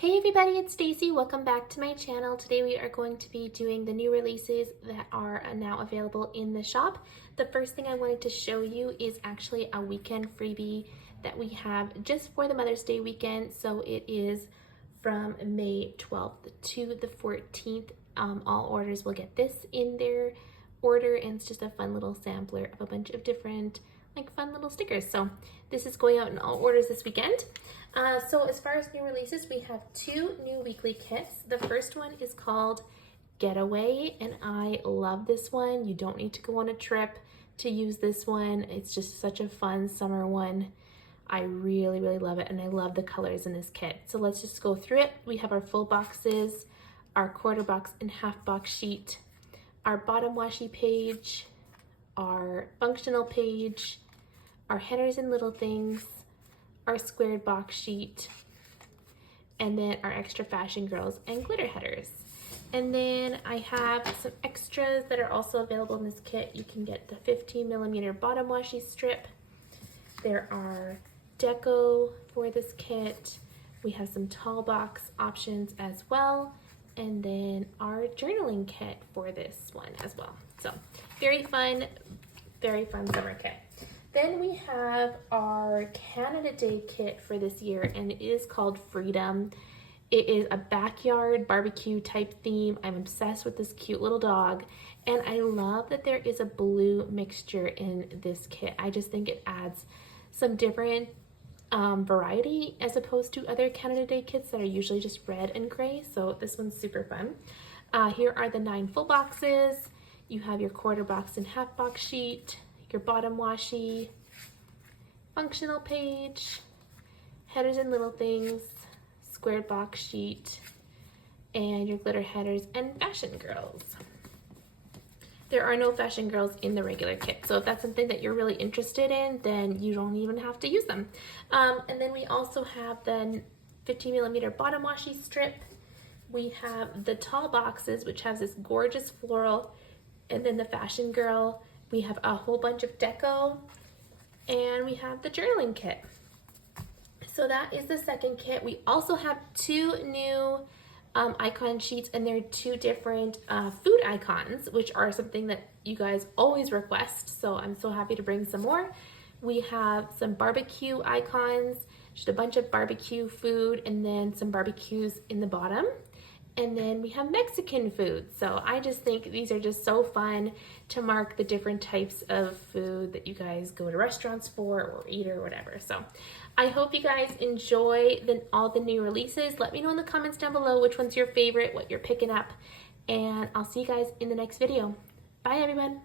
Hey everybody, it's Stacy. Welcome back to my channel. Today we are going to be doing the new releases that are now available in the shop. The first thing I wanted to show you is actually a weekend freebie that we have just for the Mother's Day weekend. So it is from May 12th to the 14th. All orders will get this in their order, and it's just a fun little sampler of a bunch of different fun little stickers. So this is going out in all orders this weekend. So as far as new releases, we have two new weekly kits. The first one is called Getaway, and I love this one. You don't need to go on a trip to use this one. It's just such a fun summer one. I really love it, and I love the colors in this kit. So let's just go through it. We have our full boxes, our quarter box and half box sheet, our bottom washi page, our functional page, our headers and little things, our squared box sheet, and then our extra fashion girls and glitter headers. And then I have some extras that are also available in this kit. You can get the 15mm bottom washi strip. There are deco for this kit. We have some tall box options as well. And then our journaling kit for this one as well. So very fun summer kit. Then we have our Canada Day kit for this year, and it is called Freedom. It is a backyard barbecue type theme. I'm obsessed with this cute little dog, and I love that there is a blue mixture in this kit. I just think it adds some different variety as opposed to other Canada Day kits that are usually just red and gray. So this one's super fun. Here are the 9 full boxes. You have your quarter box and half box sheet, your bottom washi, functional page, headers and little things, squared box sheet, and your glitter headers and fashion girls. There are no fashion girls in the regular kit, so if that's something that you're really interested in, then you don't even have to use them. And then we also have the 15mm bottom washi strip. We have the tall boxes, which has this gorgeous floral, and then the fashion girl. We have a whole bunch of deco, and we have the journaling kit. So that is the second kit. We also have 2 new icon sheets, and they're 2 different food icons, which are something that you guys always request. So I'm so happy to bring some more. We have some barbecue icons, just a bunch of barbecue food, and then some barbecues in the bottom. And then we have Mexican food. So I just think these are just so fun to mark the different types of food that you guys go to restaurants for or eat or whatever. So I hope you guys enjoy all the new releases. Let me know in the comments down below which one's your favorite, what you're picking up, and I'll see you guys in the next video. Bye everyone.